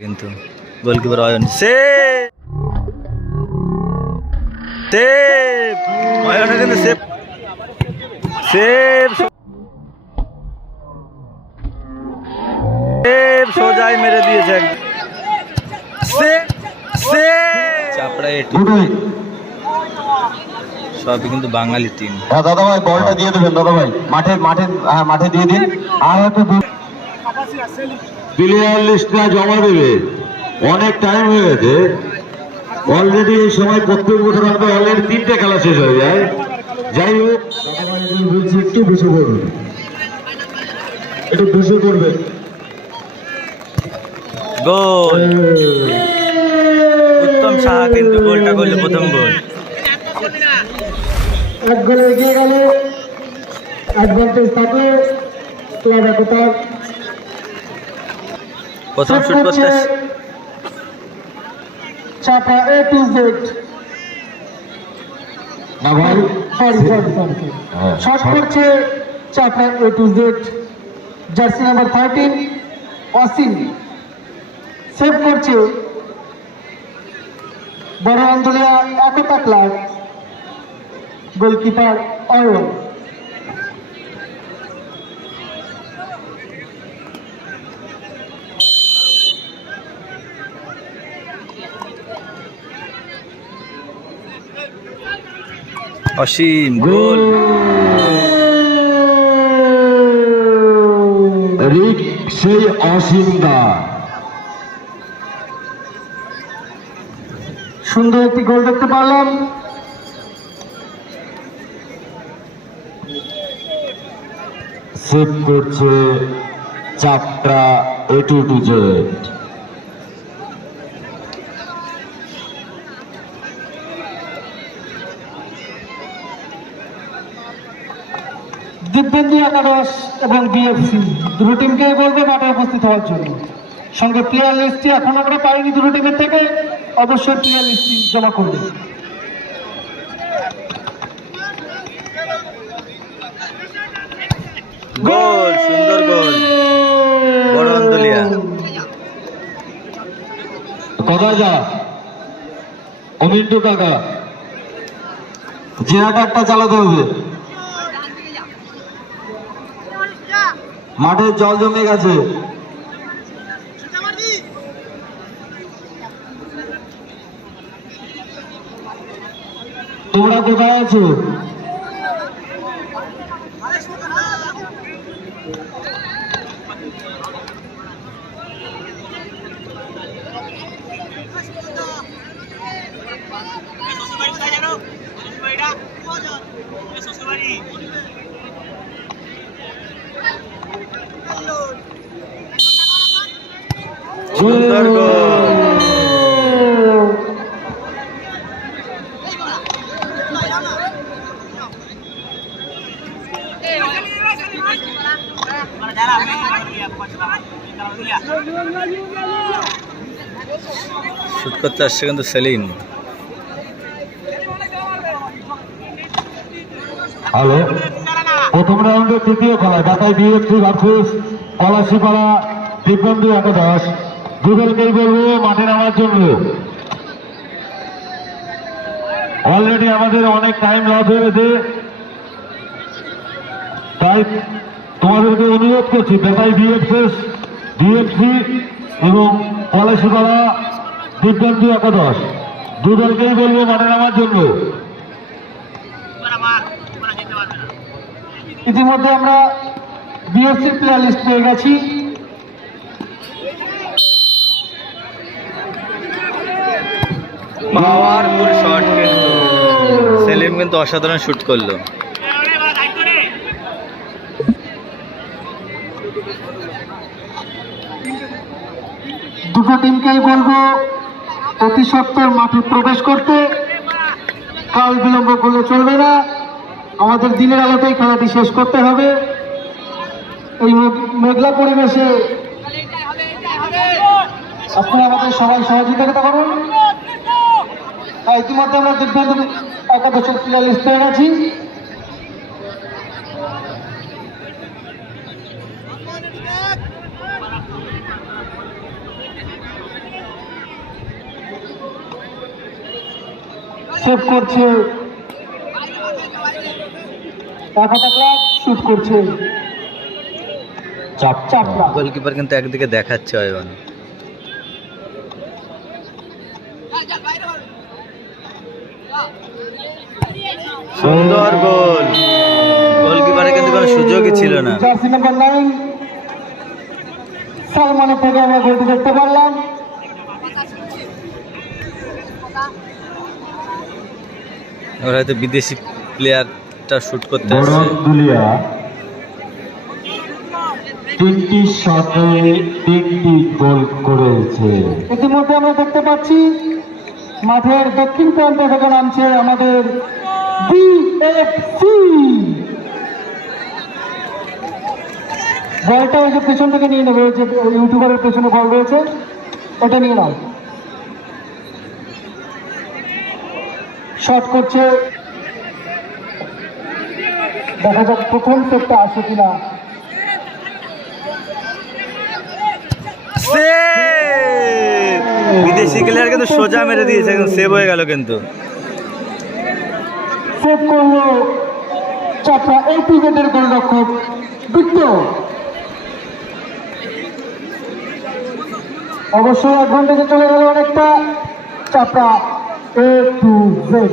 কিন্তু গোলকিপার অয়ন। সে সেভ কিন্তু সোজাই মেরে দিয়েছে। সবই কিন্তু বাঙালি টিম। হ্যাঁ দাদা ভাই বলটা দিয়ে দেবেন দাদা ভাই মাঠে মাঠে হ্যাঁ মাঠে দিয়ে দিন। আর একটু প্লেয়ার লিস্টটা জমা দেবে। অনেক টাইম হয়ে গেছে। অলরেডি এই সময় প্রত্যেক বছর আমাদের অলরেডি তিনটে খেলা শেষ হয়ে যায়। যাই হোক বলছি একটু বসে একটু বসে পড়বে গোল। উত্তম সাহা কিন্তু গোলটা করল প্রথম গোল। এক গোলে এগিয়ে গেল। অ্যাডভান্টেজ থাকলে। ক্লাব একতা প্রথম শুট করতে চাপা এ টু জেড। না ভাই সরি সরি সরি শট করছে চাপা A to Z jersey number thirteen Asim. Save করছে বড় অঞ্চলিয়া Ekta club goalkeeper Ayan. Asim goal. সেই অসীমদা সুন্দর একটি গোল দেখতে পারলাম। সেভ করছে চারটা A to to Z Dibyendu একাদশ এবং বিএফসি দুটো টিমকেই বলবে মাঠে উপস্থিত হওয়ার জন্য। সঙ্গে প্লেয়ার লিস্টটি এখন আমরা পাইনি দুটো টিমের থেকে অবশ্যই প্লেয়ার লিস্টটি জমা করবে। গোল সুন্দর গোল। বড় অন্দলিয়া কোথায় যা অমিন্টু কাকা জেনারেটারটা চালাতে হবে। মাঠে জল জমে গেছে। তোমরা কোথায় আছো? করতে আসছে কিন্তু সেলিম হ্যালো প্রথম রাউন্ডের তৃতীয় খেলা ঢাকায় বিএফসি ভার্সেস পলাশিপাড়া দিব্যন্দু একাদশ। দুদলকেই বলব, মাঠে নামার জন্য। অলরেডি আমাদের অনেক টাইম লস হয়ে গেছে। তাই তোমাদেরকে অনুরোধ করছি বেতাই বিএফএস ডিএফসি এবং পলাশিপাড়া দিব্যন্দু একাদশ। দুদলকেই বলব মাঠে নামার জন্য? ইতিমধ্যে আমরা বিএসসি প্লেয়ার লিস্ট পেয়ে গেছি। পাওয়ারফুল শট কিন্তু সেলিম কিন্তু অসাধারণ শুট করল। দুটো টিমকেই বলব? অতি মাঠে প্রবেশ করতে কাল বিলম্ব করলে চলবে না। আমাদের দিনের আলোতেই খেলাটি শেষ করতে হবে। এই মেঘলা পরিবেশে আপনারা আমাদের সবাই সহযোগিতা করুন। হ্যাঁ, ইতিমধ্যে আমরা দিব্যাঙ্গ একাদশের প্লেয়ার লিস্ট পেয়ে গেছি। সেভ করছে। শুট করছে। চাপ চাপড়া গোলকিপার কিন্তু একদিকে দেখাচ্ছে অয়ন। সুন্দর গোল গোলকিপারে কিন্তু কোনো সুযোগই ছিল না। জার্সি নাম্বার নাইন সালমানের থেকে আমরা গোলটি দেখতে পারলাম। এবার হয়তো বিদেশি প্লেয়ারটা শুট করতে আসছে। বড়দুলিয়া তিনটি শটে তিনটি গোল করেছে। ইতিমধ্যে আমরা দেখতে পাচ্ছি মাঠের দক্ষিণ প্রান্ত থেকে নামছে আমাদের বিএফসি। বলটা ওই যে পেছন থেকে নিয়ে নেবে যে ইউটিউবারের পেছনে বল রয়েছে ওটা নিয়ে নাও। শট করছে। দেখা যাক প্রথম সেটটা আসে কিনা! বিদেশি প্লেয়ার কিন্তু সোজা মেরে দিয়েছে কিন্তু সেভ হয়ে গেল কিন্তু। সেভ করল চাপড়া এই ক্রিকেটের গোলরক্ষক বিত্ত অবশ্যই অ্যাডভান্টেজে চলে গেল অনেকটা। Chapra A to Z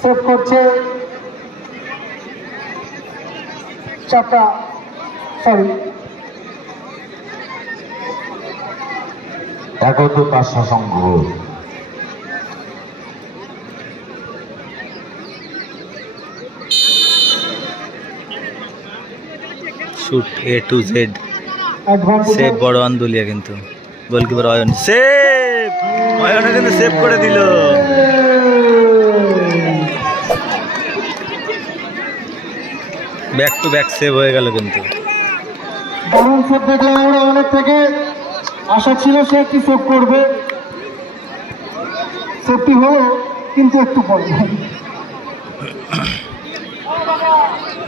save করছে Chapra sorry Ekta Sangha shoot A to Z save বড় আন্দুলিয়া কিন্তু। গোলকিপার অয়ন। সেভ অয়ন কিন্তু সেভ করে দিল। ব্যাক টু ব্যাক সেভ হয়ে গেল কিন্তু। দারুণ সেভ থেকে আশা ছিল সে একটি সেভ করবে সেভটি হলো, কিন্তু একটু পরে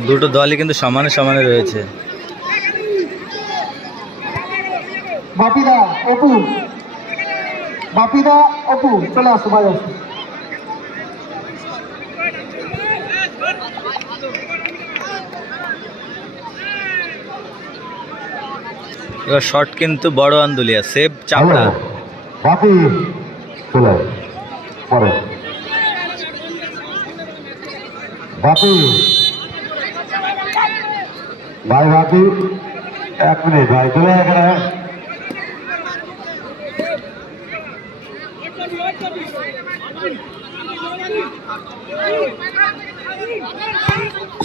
দুটো দলই কিন্তু সমানে সমানে রয়েছে। বাপিদা অপু। বাপিদা অপু চলে আসো ভাই আসো। এবার শট কিন্তু বড় আন্দুলিয়া সেভ চাপড়া। বাপি চলে বাপি ভাই বাপি এক মিনিট ভাই চলে এখানে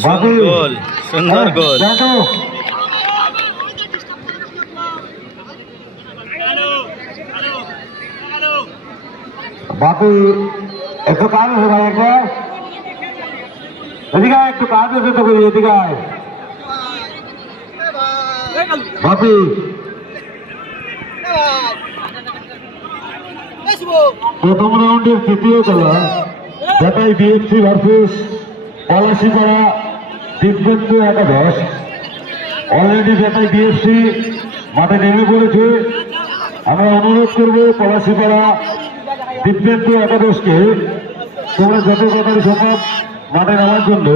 বাপি গোল সুন্দর হ্যাঁ, গোল দেখো বাপি একটু কাজ আছে ভাই একটা এদিকে আয়, একটু কাজ আছে তো করি এদিকে আয়। বাপি। প্রথম রাউন্ডের তৃতীয় খেলা ঢাকায় বিএফসি ভার্সেস পলাশিপাড়া দিব্যেন্দু একাদশ। অলরেডি ঢাকায় বিএফসি মাঠে নেমে পড়েছে। আমরা অনুরোধ করব পলাশিপাড়া দিব্যেন্দু একাদশকে তোমরা যত তাড়াতাড়ি সম্ভব মাঠে নামার জন্য।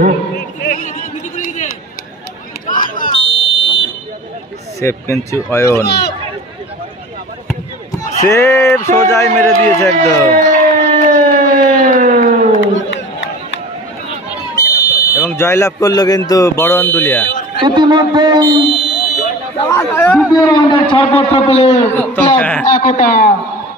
সেভ কিন্তু অয়ন। সেফ সোজাই মেরে দিয়েছে একদম। এবং জয়লাভ করল কিন্তু বড় আন্দুলিয়া ইতিমধ্যেই দ্বিতীয় রাউন্ডের ছাড়পত্র পেলে হ্যাঁ। একতা।